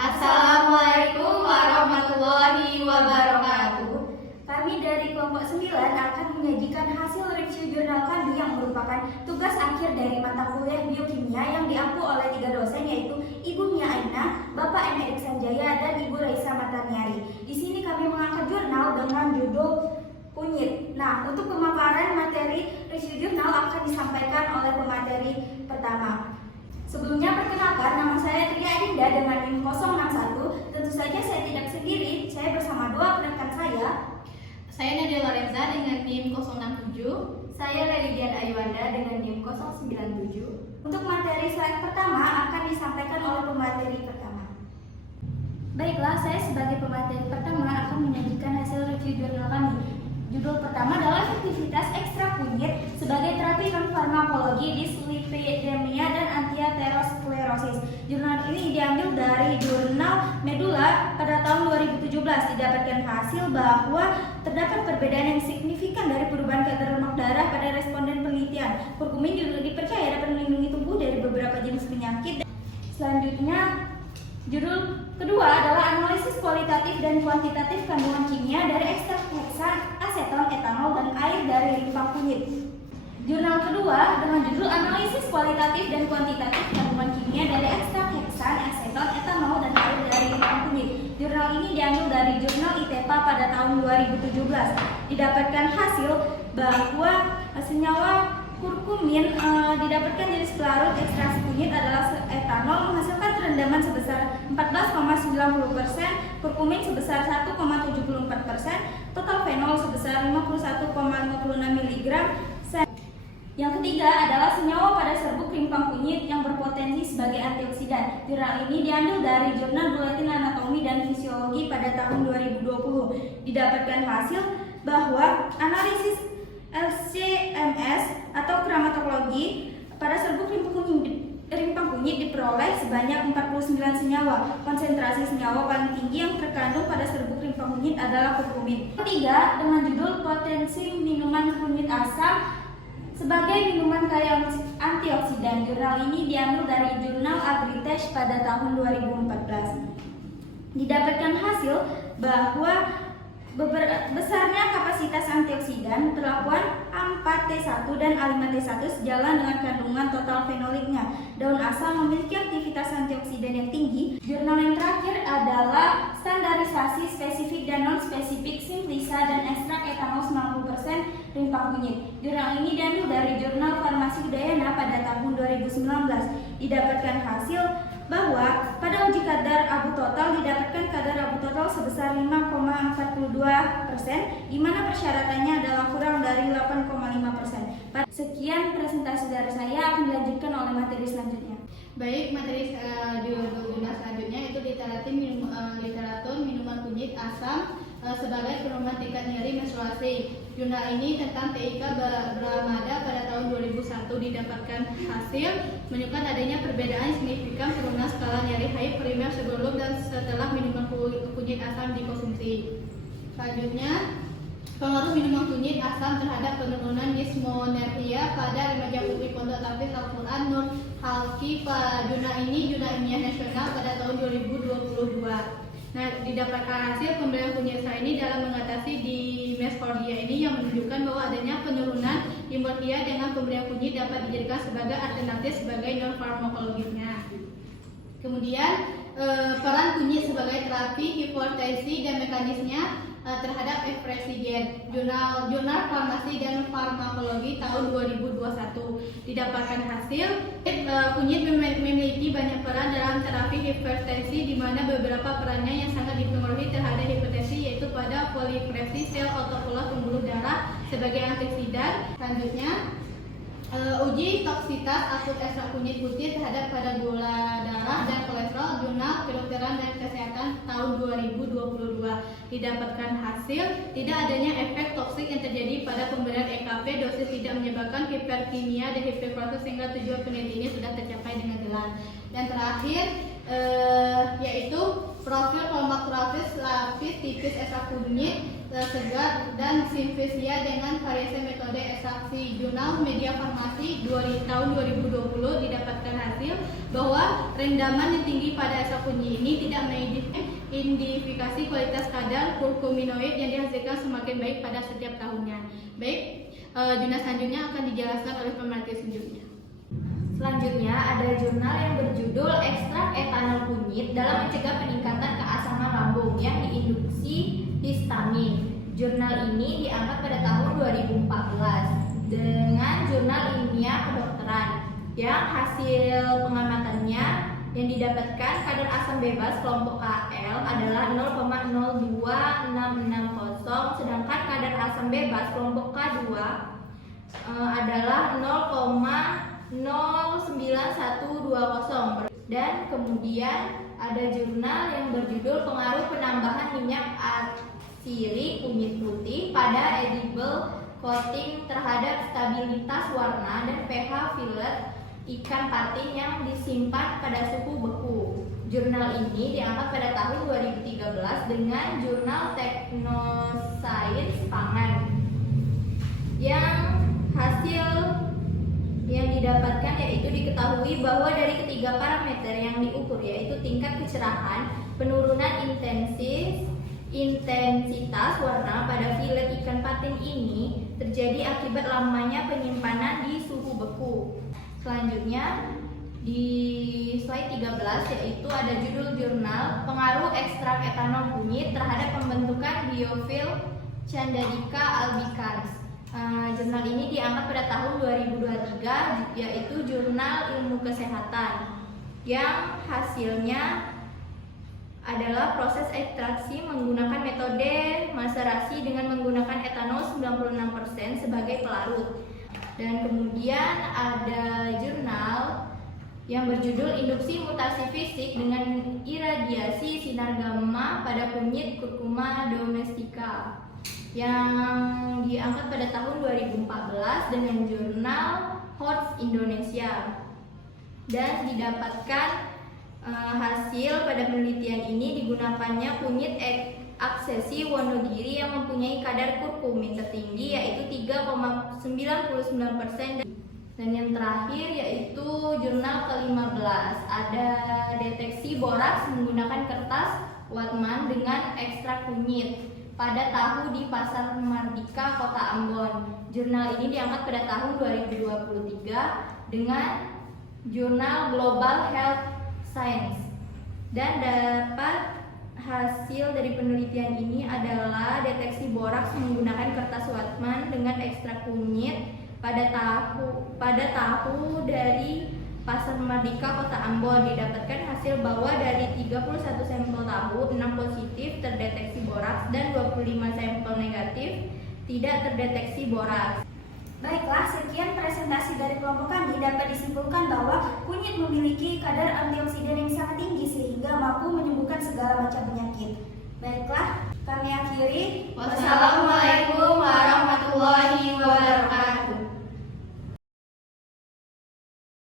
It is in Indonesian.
Assalamualaikum warahmatullahi wabarakatuh. Kami dari kelompok 9 akan menyajikan hasil review jurnal kami yang merupakan tugas akhir dari mata kuliah biokimia yang diampu oleh 3 dosen, yaitu Ibu Mia Aina, Bapak M. Erik Sanjaya, dan Ibu Raisa Mataniari. Di sini kami mengangkat jurnal dengan judul kunyit. Nah, untuk pemaparan materi review jurnal akan disampaikan oleh pemateri pertama. Sebelumnya perkenalkan, nama saya Tria Adinda dengan NIM 061. Tentu saja saya tidak sendiri, saya bersama dua rekan saya. Saya Nadia Lorenza dengan NIM 067. Saya Lelidian Ayuanda dengan NIM 097. Untuk materi slide pertama akan disampaikan oleh pemateri pertama. Baiklah, saya sebagai pemateri pertama akan menyajikan hasil review jurnal kami. Judul pertama adalah efektivitas ekstrak kunyit sebagai terapi non-farmakologi dislipidemia dan antiaterosklerosis. Jurnal ini diambil dari jurnal Medula pada tahun 2017. Didapatkan hasil bahwa terdapat perbedaan yang signifikan dari perubahan kadar lemak darah pada responden penelitian. Kurkumin juga dipercaya dapat melindungi tubuh dari beberapa jenis penyakit. Selanjutnya, judul kedua adalah analisis kualitatif dan kuantitatif kandungan kimia dari ekstrak heksan, aseton, etanol, dan air dari limpa kunyit. Jurnal kedua dengan judul analisis kualitatif dan kuantitatif kandungan kimia dari ekstrak heksan, aseton, etanol, dan air dari limpa kunyit. Jurnal ini diambil dari jurnal ITEPA pada tahun 2017. Didapatkan hasil bahwa senyawa kurkumin didapatkan dari pelarut ekstraksi kunyit adalah etanol menghasilkan rendaman sebesar 14,90%, kurkumin sebesar 1,74%, total fenol sebesar 51,56 mg. Yang ketiga adalah senyawa pada serbuk rimpang kunyit yang berpotensi sebagai antioksidan. Jurnal ini diambil dari Jurnal Buletin Anatomi dan Fisiologi pada tahun 2020. Didapatkan hasil bahwa analisis LC-MS atau kromatologi pada serbuk rimpang kunyit diperoleh sebanyak 49 senyawa. Konsentrasi senyawa paling tinggi yang terkandung pada serbuk rimpang kunyit adalah kurkumin. Ketiga, dengan judul potensi minuman kunyit asam sebagai minuman kaya antioksidan. Jurnal ini diambil dari Jurnal Agritech pada tahun 2014. Didapatkan hasil bahwa besarnya kapasitas antioksidan perlakuan A4T1 dan A5T1 sejalan dengan kandungan total fenoliknya. Daun asam memiliki aktivitas antioksidan yang tinggi. Jurnal yang terakhir adalah standarisasi spesifik dan non-spesifik simplisa dan ekstrak etanol 90% rimpa kunyit. Jurnal ini diambil dari Jurnal Farmasi Udayana pada tahun 2019. Didapatkan hasil bahwa pada uji kadar abu total didapatkan kadar abu total sebesar 5,42%, di mana persyaratannya adalah kurang dari 8,5%. Sekian presentasi dari saya, akan dilanjutkan oleh materi selanjutnya. Baik, materi jurnal selanjutnya itu literatur minuman kunyit asam sebagai penurunan tingkat nyeri menstruasi. Jurnal ini tentang TIK Bramada pada tahun 2001 didapatkan hasil menunjukkan adanya perbedaan signifikan penurunan skala nyeri haid primer sebelum dan setelah minuman kunyit asam dikonsumsi. Selanjutnya, pengaruh minuman kunyit asam terhadap penurunan dismonergia pada remaja putri Pondok Tahfiz Al-Quran Nur Halki. Jurnal ini jurnal ilmiah nasional pada tahun 2022. Nah, didapatkan hasil pemberian kunyit asam ini dalam mengatasi di mesfordia ini yang menunjukkan bahwa adanya penurunan hemorrhagia dengan pemberian kunyit dapat dijadikan sebagai alternatif sebagai non farmakologinya. Kemudian peran kunyit sebagai terapi hipertensi dan mekanismenya terhadap ekspresi gen. Jurnal Farmasi dan Farmakologi tahun 2021 didapatkan hasil kunyit memiliki banyak peran dalam terapi hipertensi, di mana beberapa perannya yang sangat dipengaruhi terhadap hipertensi yaitu pada polipresi sel autopola pembuluh darah sebagai antioksidan. Selanjutnya, uji toksitas akut ekstrak kunyit putih terhadap pada gula darah dan kolesterol. Jurnal Kedokteran dan Kesehatan tahun 2022 didapatkan hasil tidak adanya efek toksik yang terjadi pada pemberian EKP. Dosis tidak menyebabkan hiperkimia dan hiperkolosis sehingga tujuan penelitian ini sudah tercapai dengan jelas. Dan terakhir yaitu profil kelompok mesoalsis lapis tipis ekstrak kunyit segar dan simfisia dengan variasi metode ekstraksi. Jurnal Media Farmasi tahun 2020 didapatkan hasil bahwa rendaman yang tinggi pada ekstrak kunyit ini tidak mengidentifikasi kualitas kadar kurkuminoid yang dihasilkan semakin baik pada setiap tahunnya. Baik, jurnal selanjutnya akan dijelaskan oleh pemerhati selanjutnya. Selanjutnya ada jurnal yang berjudul Ekstrak Etanol Kunyit dalam Mencegah Peningkatan Keasaman Lambung yang diinduksi histamin. Jurnal ini diangkat pada tahun 2014 dengan jurnal ilmiah kedokteran yang hasil pengamatannya yang didapatkan kadar asam bebas kelompok KL adalah 0,02660, sedangkan kadar asam bebas kelompok K2 adalah 0,09120. Dan kemudian ada jurnal yang berjudul Pengaruh Penambahan Minyak Atsiri Kunyit Putih pada Edible Coating terhadap stabilitas warna dan pH fillet ikan patin yang disimpan pada suhu beku. Jurnal ini diangkat pada tahun 2013 dengan jurnal Technoscience Pangan. Yang hasil yang didapatkan yaitu diketahui bahwa dari ketiga parameter yang diukur yaitu tingkat kecerahan, penurunan intensitas warna pada filet ikan patin ini terjadi akibat lamanya penyimpanan di suhu beku. Selanjutnya di slide 13 yaitu ada judul jurnal Pengaruh Ekstrak Etanol Kunyit terhadap Pembentukan Biofil Candidika albicans. Jurnal ini diangkat pada tahun 2023 yaitu Jurnal Ilmu Kesehatan yang hasilnya adalah proses ekstraksi menggunakan metode maserasi dengan menggunakan etanol 96% sebagai pelarut. Dan kemudian ada jurnal yang berjudul Induksi Mutasi Fisik dengan Iradiasi Sinar Gamma pada Kunyit Curcuma domestica yang diangkat pada tahun 2014 dengan jurnal Horst Indonesia. Dan didapatkan hasil pada penelitian ini digunakannya kunyit aksesi Wonogiri yang mempunyai kadar kurkumin tertinggi yaitu 3,99%. Dan yang terakhir yaitu jurnal ke-15 ada deteksi boraks menggunakan kertas Watman dengan ekstrak kunyit pada tahu di Pasar Mardika, Kota Ambon. Jurnal ini diangkat pada tahun 2023 dengan jurnal Global Health Science. Dan dapat hasil dari penelitian ini adalah deteksi boraks menggunakan kertas Watman dengan ekstrak kunyit pada tahu dari Pasar Mardika, Kota Ambon. Didapatkan hasil bahwa dari 31 sampel tahu, 6 positif terdeteksi boraks dan 25 sampel negatif tidak terdeteksi boraks. Baiklah, sekian presentasi dari kelompok kami. Dapat disimpulkan bahwa kunyit memiliki kadar antioksidan yang sangat tinggi sehingga mampu menyembuhkan segala macam penyakit. Baiklah, kami akhiri. Wassalamualaikum